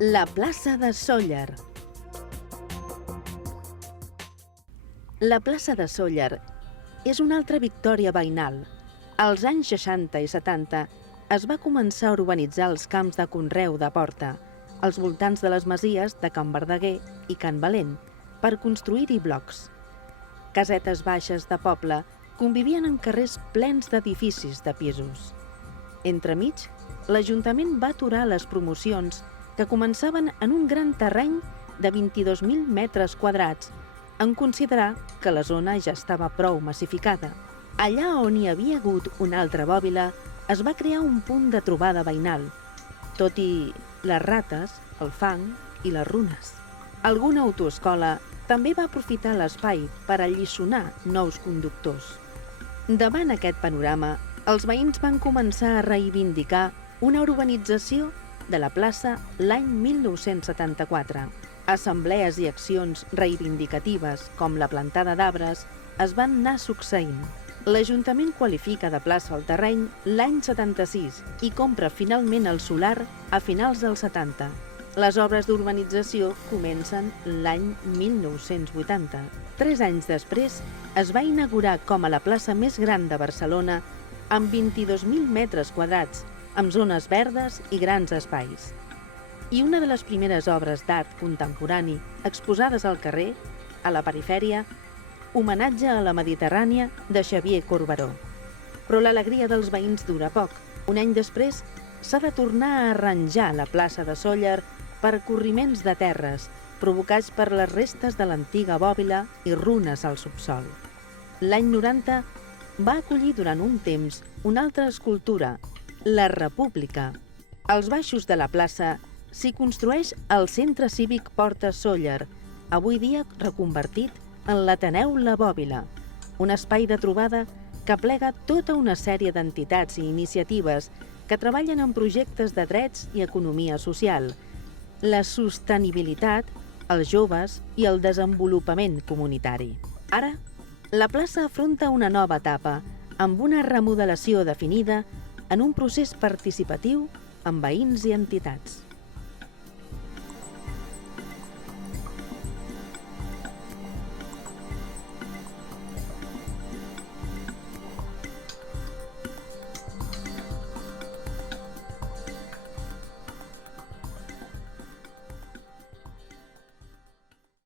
La plaça de Sóller. La plaça de Sóller és una altra victòria veïnal. Als anys 60 i 70 es va començar a urbanitzar els camps de conreu de Porta, als voltants de les masies de Can Verdaguer i Can Valent, per construir-hi blocs. Casetes baixes de poble convivien en carrers plens d'edificis de pisos. Entremig, l'Ajuntament va aturar les promocions que començaven en un gran terreny de 22.000 metres quadrats, en considerar que la zona ja estava prou massificada. Allà on hi havia hagut una altra bòbila, es va crear un punt de trobada veïnal, tot i les rates, el fang i les runes. Alguna autoescola també va aprofitar l'espai per alliçonar nous conductors. Davant aquest panorama, els veïns van començar a reivindicar una urbanització de la plaça l'any 1974. Assemblees i accions reivindicatives, com la plantada d'arbres, es van anar succeint. L'Ajuntament qualifica de plaça el terreny l'any 76 i compra finalment el solar a finals dels 70. Les obres d'urbanització comencen l'any 1980. 3 anys després, es va inaugurar com a la plaça més gran de Barcelona amb 22.000 metres quadrats, amb zones verdes i grans espais. I una de les primeres obres d'art contemporani exposades al carrer, a la perifèria, homenatge a la Mediterrània de Xavier Corberó. Però l'alegria dels veïns dura poc. Un any després, s'ha de tornar a arranjar la plaça de Sóller per corriments de terres, provocats per les restes de l'antiga bòbila i runes al subsol. L'any 90 va acollir durant un temps una altra escultura, la República. Als baixos de la plaça s'hi construeix el Centre Cívic Porta Sóller, avui dia reconvertit en l'Ateneu La Bòbila, un espai de trobada que aplega tota una sèrie d'entitats i iniciatives que treballen en projectes de drets i economia social, la sostenibilitat, els joves i el desenvolupament comunitari. Ara, la plaça afronta una nova etapa, amb una remodelació definida en un procés participatiu amb veïns i entitats.